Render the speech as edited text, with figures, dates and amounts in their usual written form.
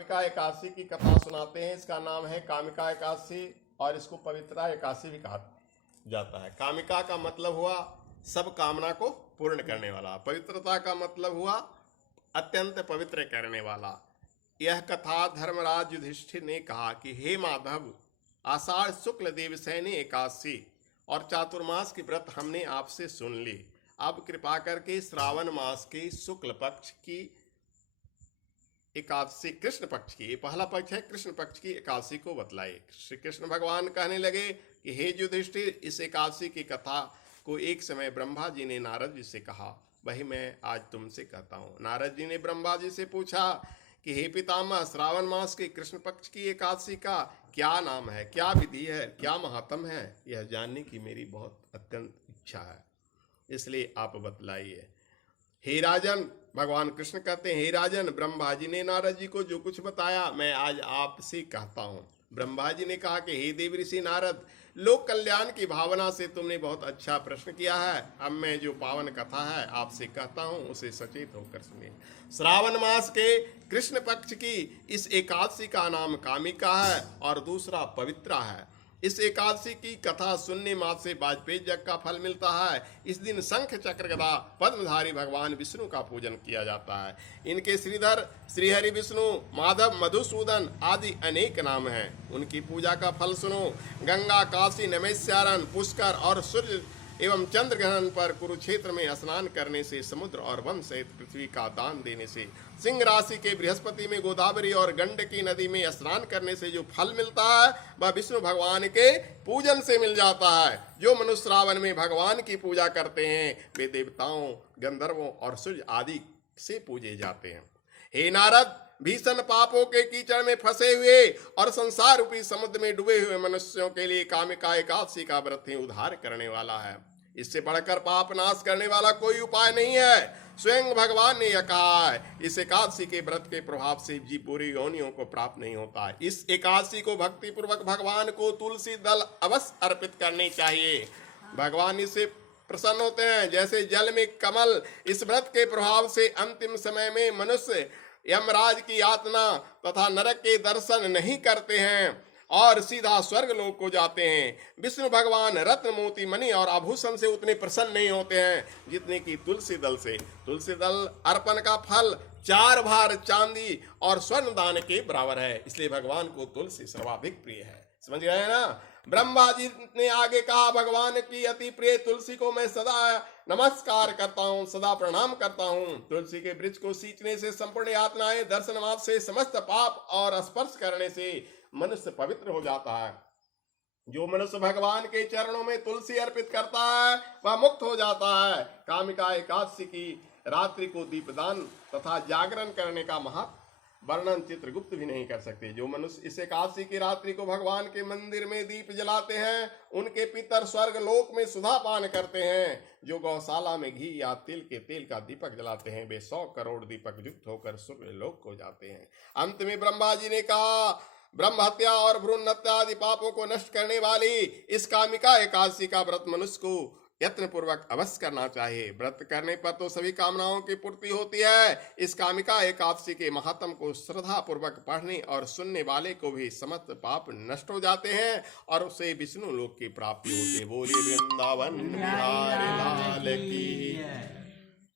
कामिका एकादशी की कथा सुनाते हैं। इसका नाम है कामिका एकादशी और इसको पवित्रा एकादशी भी कहा जाता है। कामिका का मतलब हुआ सब कामना को पूर्ण करने वाला। पवित्रता का मतलब हुआ अत्यंत पवित्र करने वाला। यह कथा धर्मराज युधिष्ठिर ने कहा कि हे माधव, आषाढ़ शुक्ल देवसैनी एकादशी और चातुर्मास की व्रत हमने आपसे सुन ली। अब कृपा करके श्रावण मास के शुक्ल पक्ष की एकादशी, कृष्ण पक्ष की, पहला पक्ष है कृष्ण पक्ष की एकादशी को बतलाए। श्री कृष्ण भगवान कहने लगे कि हे युधिष्ठिर, इस एकादशी की कथा को एक समय ब्रह्मा जी ने नारद जी से कहा, वही मैं आज तुमसे कहता हूँ। नारद जी ने ब्रह्मा जी से पूछा कि हे पितामह, श्रावण मास के कृष्ण पक्ष की एकादशी का क्या नाम है, क्या विधि है, क्या महात्म है, यह जानने की मेरी बहुत अत्यंत इच्छा है, इसलिए आप बतलाइए। हे राजन, भगवान कृष्ण कहते हैं, हे राजन, ब्रह्मा जी ने नारद जी को जो कुछ बताया मैं आज आपसे कहता हूँ। ब्रह्मा जी ने कहा कि हे देव ऋषि नारद, लोक कल्याण की भावना से तुमने बहुत अच्छा प्रश्न किया है। अब मैं जो पावन कथा है आपसे कहता हूँ उसे सचेत होकर सुनिए। श्रावण मास के कृष्ण पक्ष की इस एकादशी का नाम कामिका है और दूसरा पवित्रा है। इस एकादशी की कथा सुनने मात्र से वाजपेयी यज्ञ का फल मिलता है। इस दिन शंख चक्र गदा पद्मधारी भगवान विष्णु का पूजन किया जाता है। इनके श्रीधर, श्रीहरि, विष्णु, माधव, मधुसूदन आदि अनेक नाम हैं। उनकी पूजा का फल सुनो। गंगा, काशी, नैमिषारण्य, पुष्कर और सूर्य एवं चंद्र ग्रहण पर कुरुक्षेत्र में स्नान करने से, समुद्र और वन सहित पृथ्वी का दान देने से, सिंह राशि के बृहस्पति में गोदावरी और गंडकी नदी में स्नान करने से जो फल मिलता है वह विष्णु भगवान के पूजन से मिल जाता है। जो मनुष्य श्रावण में भगवान की पूजा करते हैं वे देवताओं, गंधर्वों और सूर्य आदि से पूजे जाते हैं। हे नारद, भीषण पापों के कीचड़ में फंसे हुए और संसार रूपी समुद्र में डूबे हुए मनुष्यों के लिए कामिका एकादशी का व्रत ही उद्धार करने वाला है। इससे बढ़कर पाप नाश करने वाला कोई उपाय नहीं है। स्वयं भगवान ने यह कहा है, इस एकादशी के व्रत के प्रभाव से जीव बुरी योनियों को प्राप्त नहीं होता है। इस एकादशी को भक्ति पूर्वक भगवान को तुलसी दल अवश्य अर्पित करनी चाहिए। भगवान इससे प्रसन्न होते हैं जैसे जल में कमल। इस व्रत के प्रभाव से अंतिम समय में मनुष्य यमराज की यातना तथा नरक के दर्शन नहीं करते हैं और सीधा स्वर्ग लोक को जाते हैं। विष्णु भगवान रत्न, मोती, मणि और आभूषण से उतने प्रसन्न नहीं होते हैं जितने कि तुलसी दल से। तुलसी दल अर्पण का फल 4 भार चांदी और स्वर्ण दान के बराबर है, इसलिए भगवान को तुलसी सर्वाधिक प्रिय है। समझ गए ना। ब्रह्मा जी ने आगे कहा, भगवान की अति प्रिय तुलसी को मैं सदा नमस्कार करता हूँ, सदा प्रणाम करता हूँ। तुलसी के वृक्ष को सींचने से संपूर्ण यातनाएं, दर्शन मात्र से समस्त पाप और स्पर्श करने से मनुष्य पवित्र हो जाता है। जो मनुष्य भगवान के चरणों में तुलसी अर्पित करता है वह मुक्त हो जाता है। कामिका एकादशी की रात्रि को दीपदान तथा जागरण करने का महत्व वर्णन चित्रगुप्त भी नहीं कर सकते। जो मनुष्य इस एकादशी की रात्रि को भगवान के मंदिर में दीप जलाते हैं उनके पितर स्वर्ग लोक में सुधा पान करते हैं। जो गौशाला में घी या तिल के तेल का दीपक जलाते हैं वे 100 करोड़ दीपक युक्त होकर स्वर्ग लोक को जाते हैं। अंत में ब्रह्मा जी ने कहा, ब्रह्म हत्या और भ्रूण हत्या आदि पापों को नष्ट करने वाली इस कामिका एकादशी का व्रत मनुष्य को यत्न पूर्वक अवश्य करना चाहिए। व्रत करने पर तो सभी कामनाओं की पूर्ति होती है। इस कामिका एकादशी के महात्म को श्रद्धा पूर्वक पढ़ने और सुनने वाले को भी समस्त पाप नष्ट हो जाते हैं और उसे विष्णु लोक की प्राप्ति होती है। बोलिए वृंदावन बिहारी लाल की।